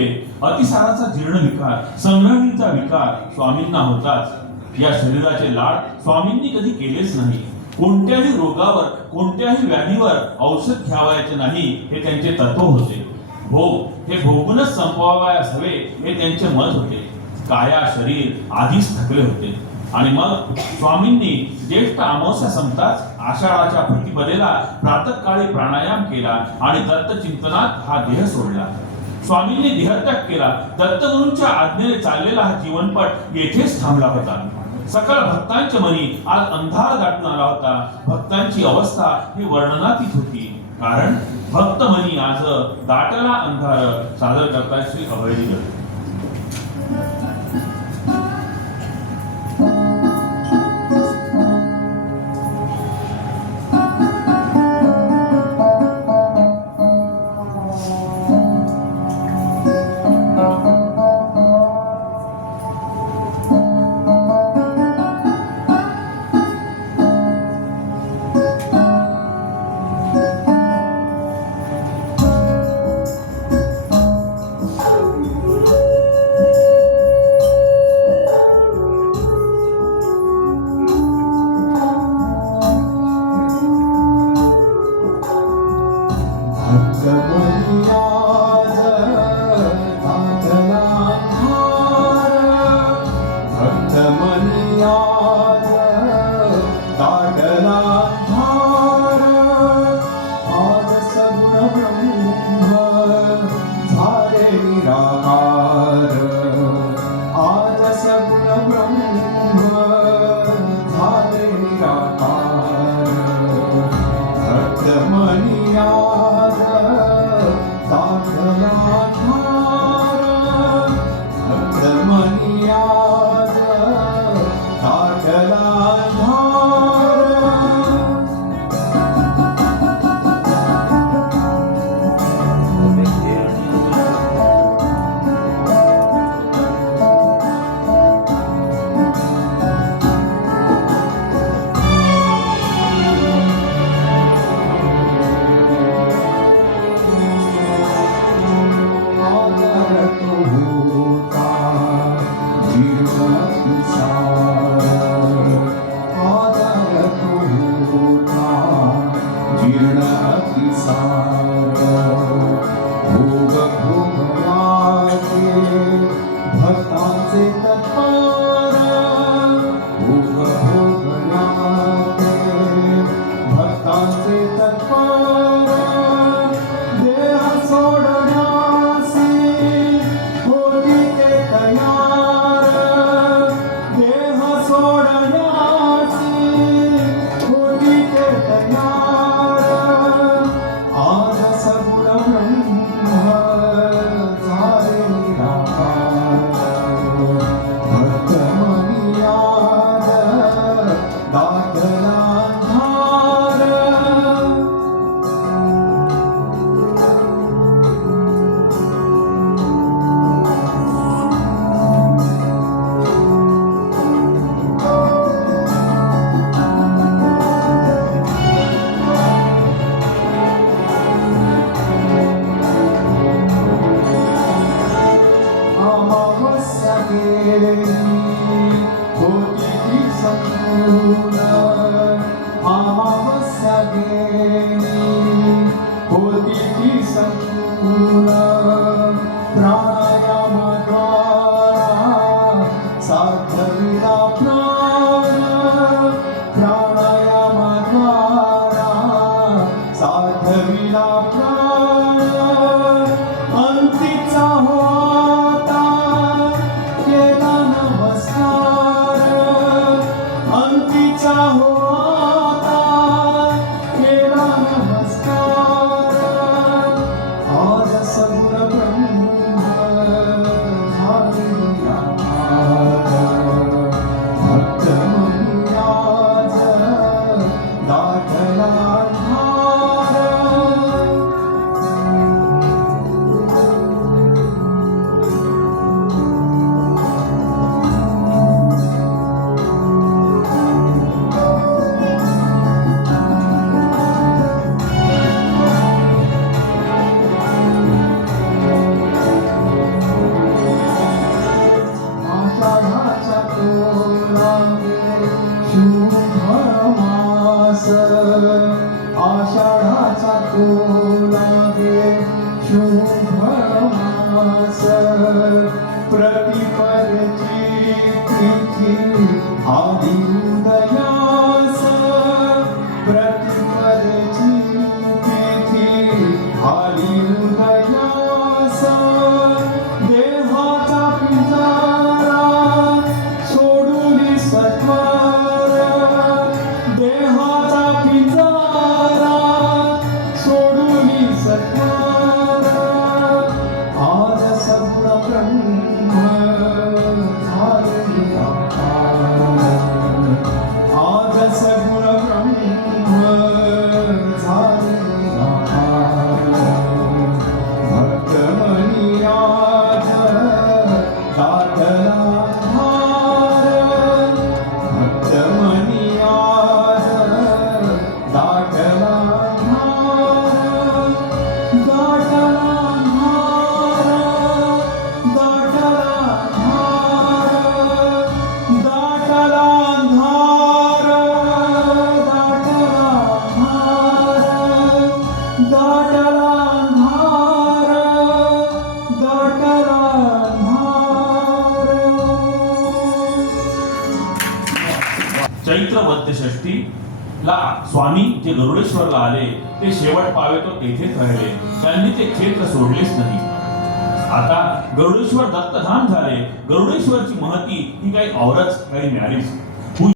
होते. अतिसाराचा जीर्ण विकार, संग्रहणीचा विकार स्वामींना होताच. या शरीराचे लाड स्वामींनी कधी केलेच नाही. कोणत्याही रोगावर, कोणत्याही व्याधीवर औषध घ्यावायचे नाही हे त्यांचे तत्व होते. भोग हे भोगूनच संपवावयास हवे हे त्यांचे मत होते. काया शरीर आधीच थकले होते. आणि मग स्वामींनी ज्येष्ठ अमावस्या संपताच आषाढाच्या प्रतिपदेला प्रातःकाळी प्राणायाम केला आणि दत्तचिंतनात हा देह सोडला. स्वामींनी देहत्याग केला. दत्तगुरूंच्या आज्ञेने चाललेला हा जीवनपट येथेच थांबला होता. सकल भक्तांच्या मनी आज अंधार दाटून आला होता. भक्तांची अवस्था ही वर्णनातीत होती. कारण भक्त मनी आज दाटला अंधार सादर करतात श्री अभयदिगर. प्रतिपरची तिथी आदि उदयास प्रतिपरची तिथी आदि उदयास देहाचा पिंजरा सोडून सत्वर देहाचा पिंजरा सोडून सत्वर आज सगुण ब्रह्म झाले आज सगुण ब्रह्म झाले भक्त मनी आज दाटला धार भक्त मनी आज दाटला धार दाटला धार दाटला धार दाटला धार दाटला धार चैत्र वद्य षष्ठी ला स्वामी जे गरुडेश्वरला आले ते शेवट पावे तो तेथेच राहिले. त्यांनी ते क्षेत्र सोडलेच नाही. आता गरुडेश्वर दत्तधाम झाले. गरुडेश्वरची महती ही काही औरच काही न्यारीच.